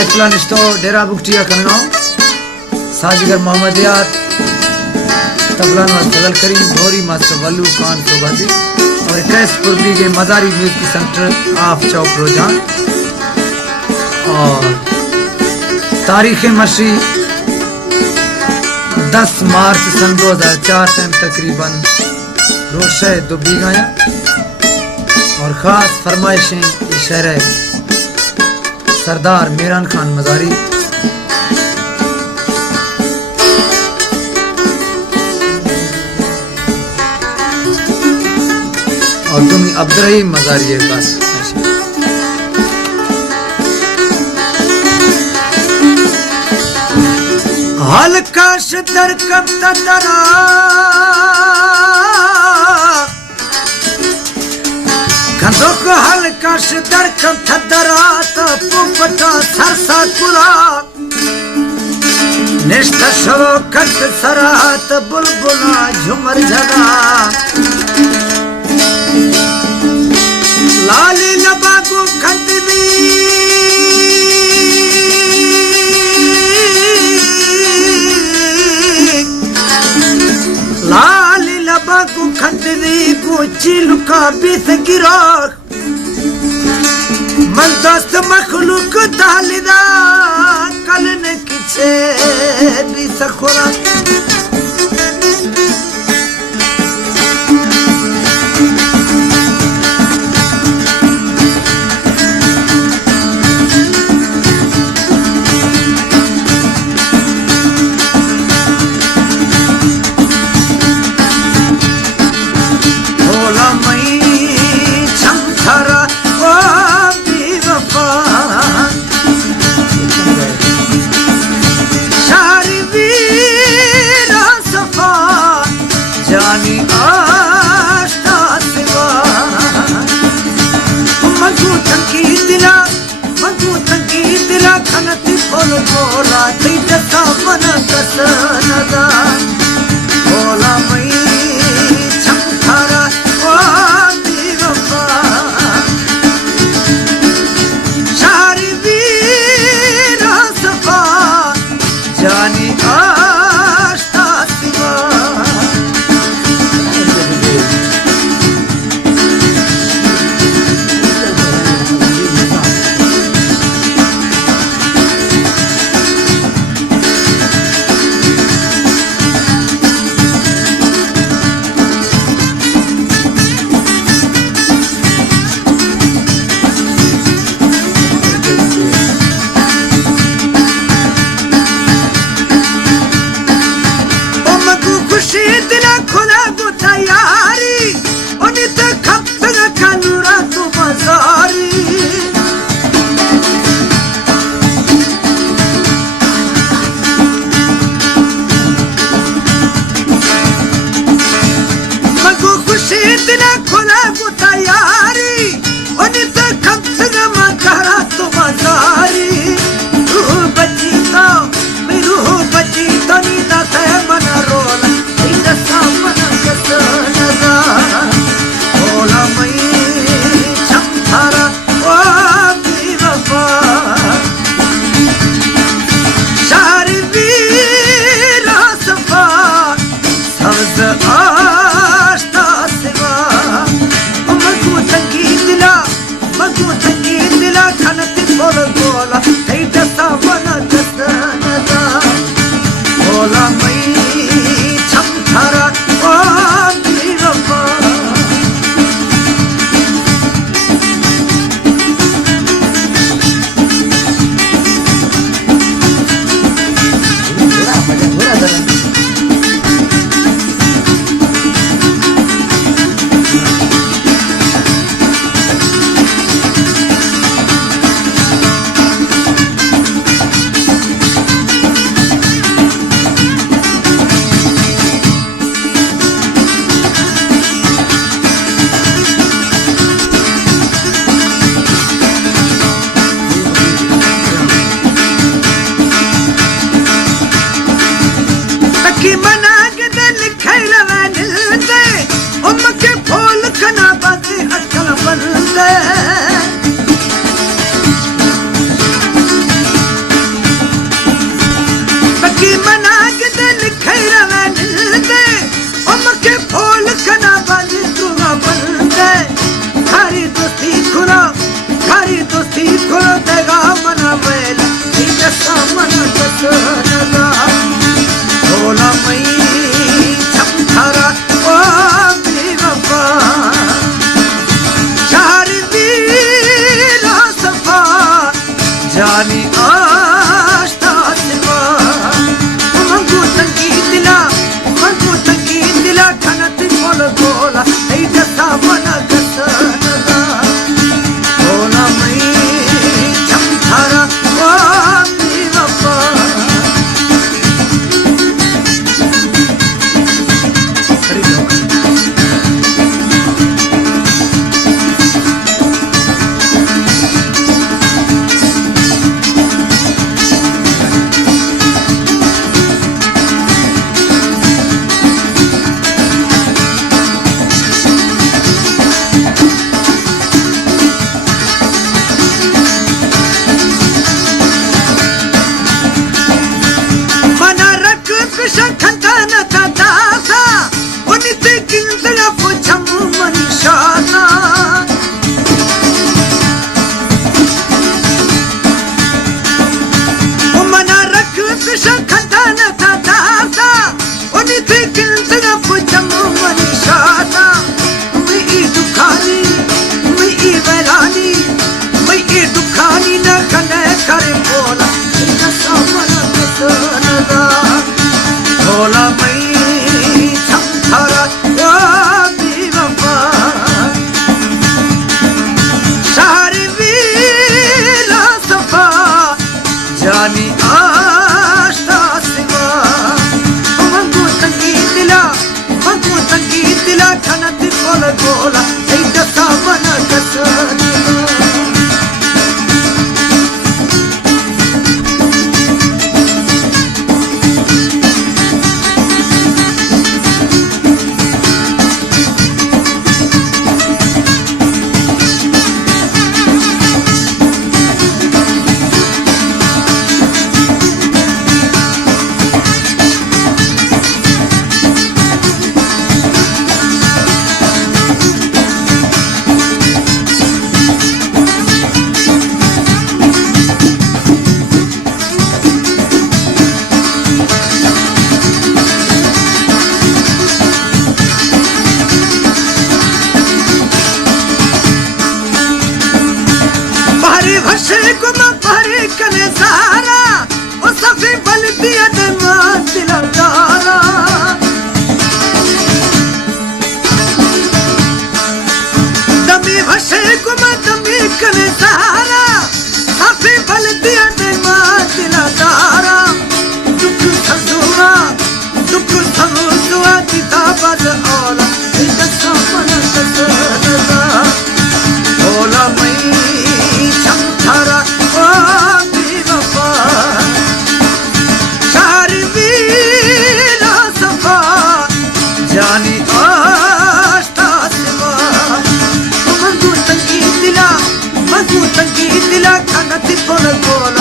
माइकला निश्तो डेरा बुकटिया करना साजिगर मोहम्मदियात तबला मस्तगल करीम भोरी मास्टर वल्लू खान सोबादी और कैस पुरबी के Mazari music centre of chalk रोजान और तारीख मशी 10 मार्च सन 2004 टाइम तकरीबन रोशे दुबी गया और ख़ास फरमाइशें शहर सरदार मीरान खान मजारी और तुम्हें अब्दुर्रहीम मजारी है बस हलकाश दर कब तदरा कंदो को हलकाश दर कब तदरा तो पुपटा सरसा कुला निष्ठा शरो कट सरात बुलबुला झुमर जगा लाली लबागु खंडनी लाली लबागु खंडनी को चिलुका बीस गिरा मन दोस्त मखलूक दालिदा कलन किछे बीस खोला बोला तीजता मन कसनदा बोला मई छमथारा ओ दीवपा शारी वीरा सफा जानी आस्था सिवा जानी आस्था सिवा मंगू तंगी दिला खनत बोल बोला ऐ जसा मना कसनदा बोला मैं चमथारा ओ बेवफा बोला मैं चमथारा ओ बेवफा शहर वीला सफा जानी आस्था सिवा मंगू तंगी दिला खनत बोल बोला ऐ जसा मना कसनदा भशे गुमा भरे कने सारा ओ सफी बल दिया दमा दिला दारा दमी भशे गुमा दमी कने सारा सफी बल दिया दमा दिला दारा दुख सहुआ दिता बद औला जसा मन कसनदा बोला मैं चमथारा ओ बेवफा शहर वीला सफा जानी आस्था सिवा मंगू तंगी दिला खनत बोल बोला